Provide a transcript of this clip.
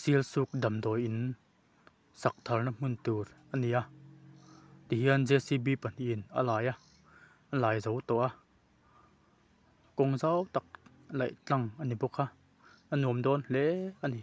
sil suk dam doi in sak thar na mun tur ania ti hian JCB pahnih in alai zo to a kawng zau tak laih tlang ani bawk a a nuam dawn hle ani.